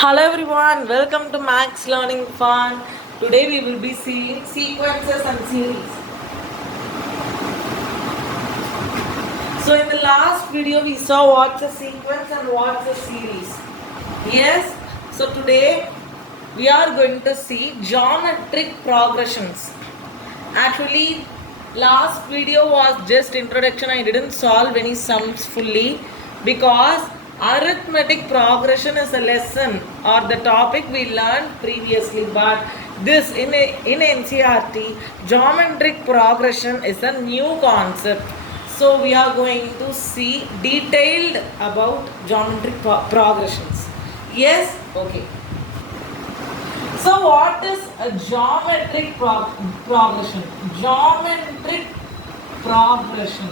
Hello everyone, welcome to Max Learning Fun. Today we will be seeing sequences and series. So in the last video we saw what's a sequence and what's a series. Yes, so today we are going to see geometric progressions. Actually last video was just introduction. I didn't solve any sums fully because arithmetic progression is a lesson or the topic we learned previously, but this in NCERT geometric progression is a new concept. So we are going to see detailed about geometric progressions. Yes, okay. So what is a geometric progression? Geometric progression.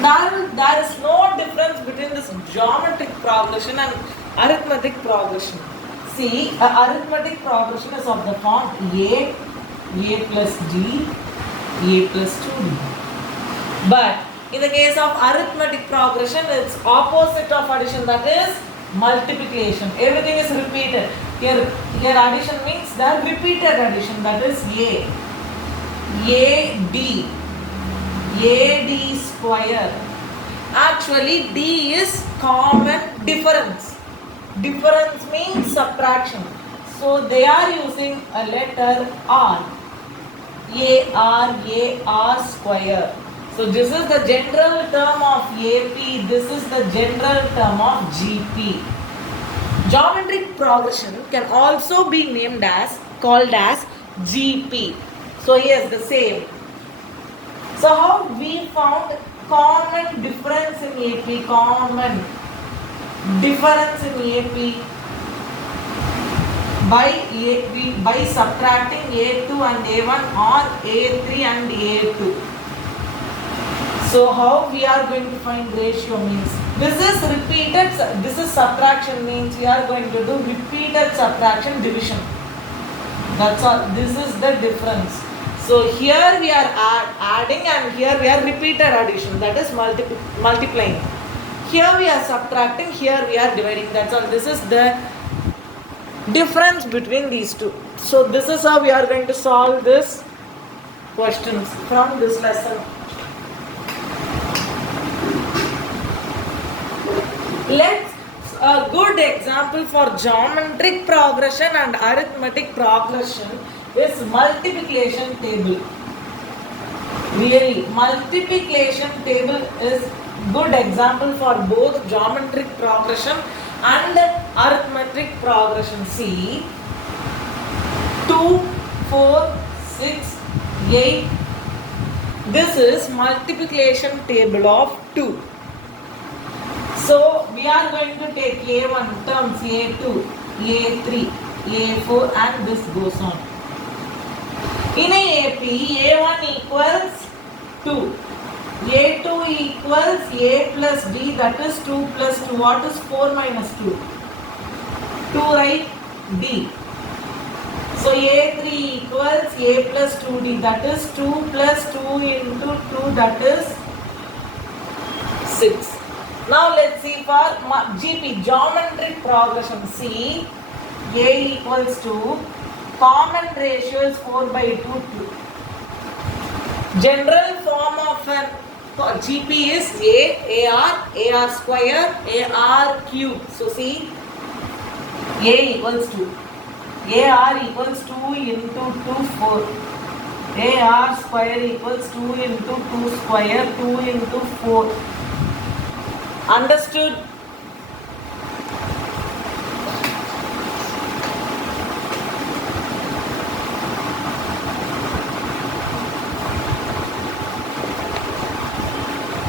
There is no difference between this geometric progression and arithmetic progression. See, arithmetic progression is of the form a plus d, a plus 2d. But in the case of arithmetic progression, it's opposite of addition, that is multiplication. Everything is repeated. Here addition means the repeated addition, that is AD square. Actually, D is common difference. Difference means subtraction. So they are using a letter R. AR square. So this is the general term of AP. This is the general term of GP. Geometric progression can also be named as, called as GP. So yes, the same. So how we found common difference in AP, common difference in AP by subtracting A2 and A1 or A3 and A2. So how we are going to find ratio means, this is repeated, this is subtraction means we are going to do repeated subtraction division. That's all, this is the difference. So here we are adding and here we are repeated addition, that is multiplying. Here we are subtracting, here we are dividing, that's all. This is the difference between these two. So this is how we are going to solve this questions from this lesson. Let's a good example for geometric progression and arithmetic progression is multiplication table. Really, multiplication table is good example for both geometric progression and arithmetic progression. See, 2, 4, 6, 8. This is multiplication table of 2. So we are going to take A1 terms, A2, A3, A4 and this goes on. In AP, A1 equals 2. A2 equals A plus B, that is 2 plus 2. What is 4 minus 2? 2, right? D. So A3 equals A plus 2D, that is 2 plus 2 into 2, that is 6. Now let's see for GP, geometric progression. See, A equals to, common ratio is 4 by 2, 2. General form of an GP is AR square, AR cube. So see, A equals to, AR equals 2 into 2, 4. AR square equals 2 into 2 square, 2 into 4. Understood?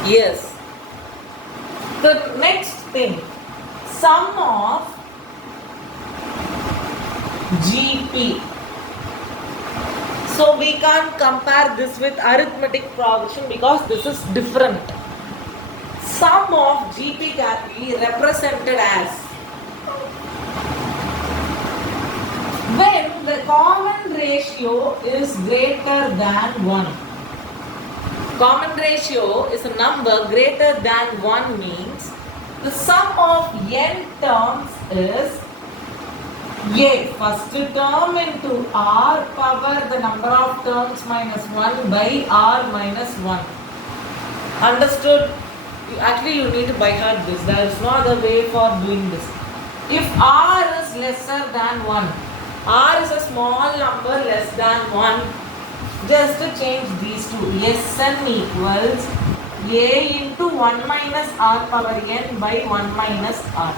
Yes. The next thing, sum of GP. So we can't compare this with arithmetic progression because this is different. Sum of GP can be represented as, when the common ratio is greater than 1. Common ratio is a number greater than 1 means The sum of n terms is a first term into r power the number of terms minus 1 by r minus 1. Understood? Actually, you need to by heart this. There is no other way for doing this. If r is lesser than 1, r is a small number less than 1, just to change these two. Sn equals a into 1 minus r power n by 1 minus r.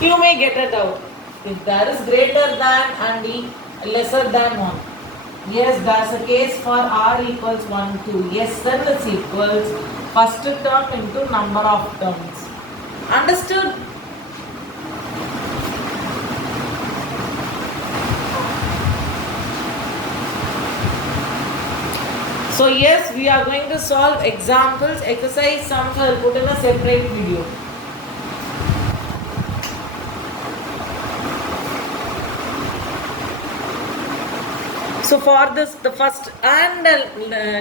You may get it out. If there is greater than and lesser than 1. Yes, that's a case for r equals 1, 2. Sn is equals first term into number of terms. Understood? So yes, we are going to solve examples, exercise sums I will put in a separate video. So for this, the first and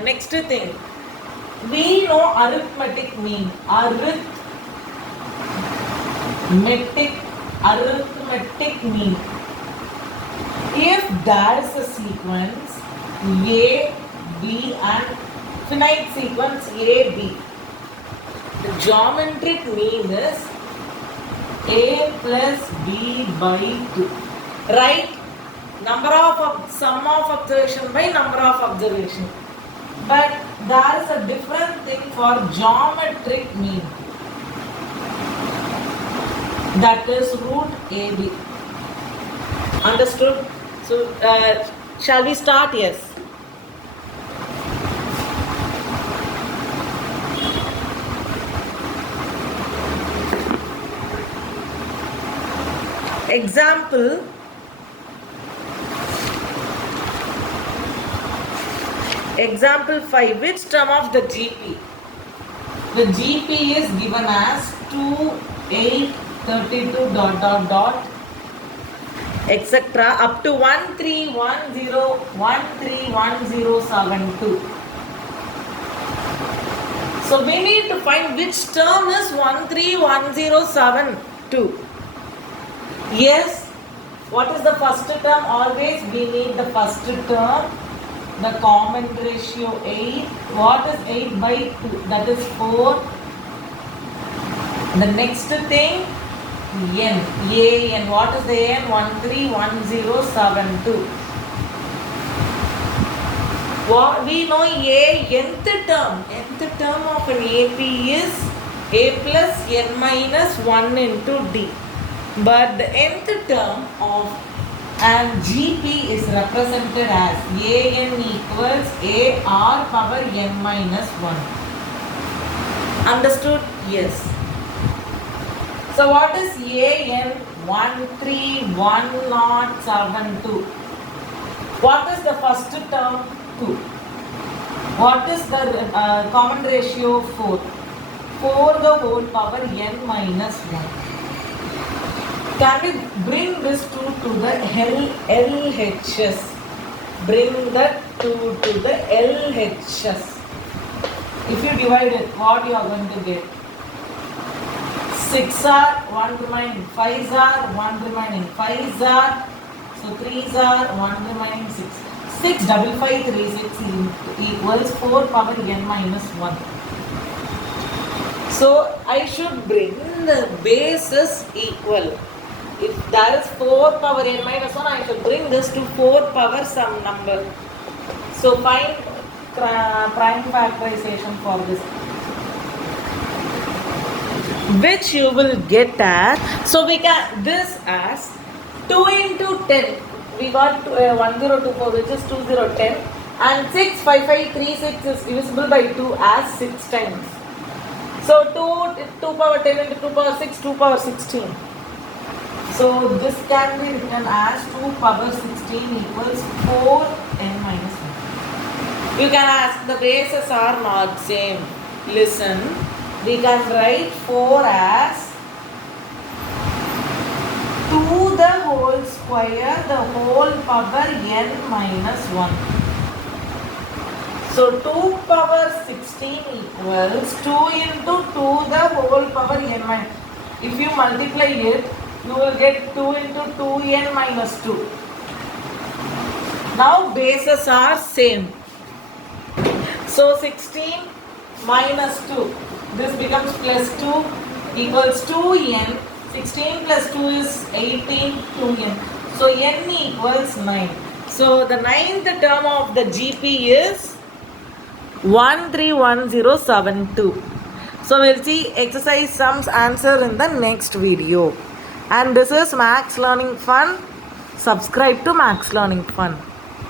next thing, we know arithmetic mean. Arithmetic mean. If there is a sequence A, B and finite sequence A, B, the geometric mean is A plus B by 2. Right? Sum of observation by number of observation. But there is a different thing for geometric mean. That is root AB. Understood? So, shall we start? Yes. Example. Example 5. Which term of the GP? The GP is given as 2, 8, 32 etc. up to 131072. So we need to find which term is 131072. Yes. What is the first term? Always we need the first term. The common ratio 8. What is 8 by 2? That is 4. The next thing, n. A n. What is the n? 131072. What we know A nth term. Nth term of an AP is A plus n minus 1 into D. But the nth term of and GP is represented as AN equals AR power n minus 1. Understood? Yes. So what is AN 131072? What is the first term? 2. What is the common ratio? 4. 4 the whole power n minus 1. Can we bring this 2 to the LHS? Bring that 2 to the LHS. If you divide it, what you are going to get? 6 are 1 remaining, 5 are 1 remaining, 5 are, so 3 are 1 remaining 6. 6 double 5 3 6 equals 4 power n minus 1. So I should bring the bases equal. If there is 4 power n minus 1, I should bring this to 4 power some number. So find prime factorization for this, which you will get as, so we can this as 2 into 10. We got 1024, which is 2010, and 65536 is divisible by 2 as 6 times. So 2 power 10 into 2 power 6, 2 power 16. So this can be written as 2 power 16 equals 4 n minus 1. You can ask, the bases are not same. Listen, we can write 4 as 2 the whole square, the whole power n minus 1. So 2 power 16 equals 2 into 2 the whole power n minus. If you multiply it, you will get 2 into 2n minus 2. Now bases are same. So 16 minus 2. This becomes plus 2 equals 2n. 16 plus 2 is 18, 2n. So n equals 9. So the ninth term of the GP is 131072. So we'll see exercise sums answer in the next video. And this is Max Learning Fun. Subscribe to Max Learning Fun.